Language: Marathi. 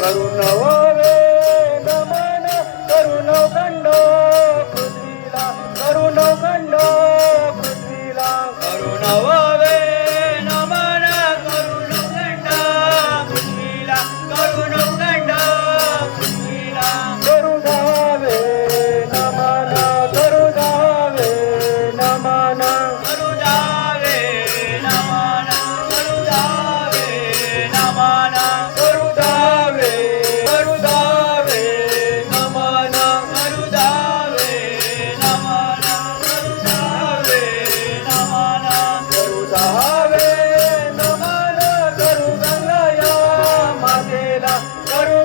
करुण व्हावे नमन करुण खंड पृथ्वीला करुण खंड पृथ्वीला करुण व्हावे नमन करुण खंड पृथ्वीला करुण खंड पृथ्वीला करू धावे नमन करू धावे नमन करू द्यावे नमन करू द्यावे नमन करू धावे करू धावे नमन करू द्यावे नमन करू द्यावे नमन करू धावे नमन करू गंगया मातेला करू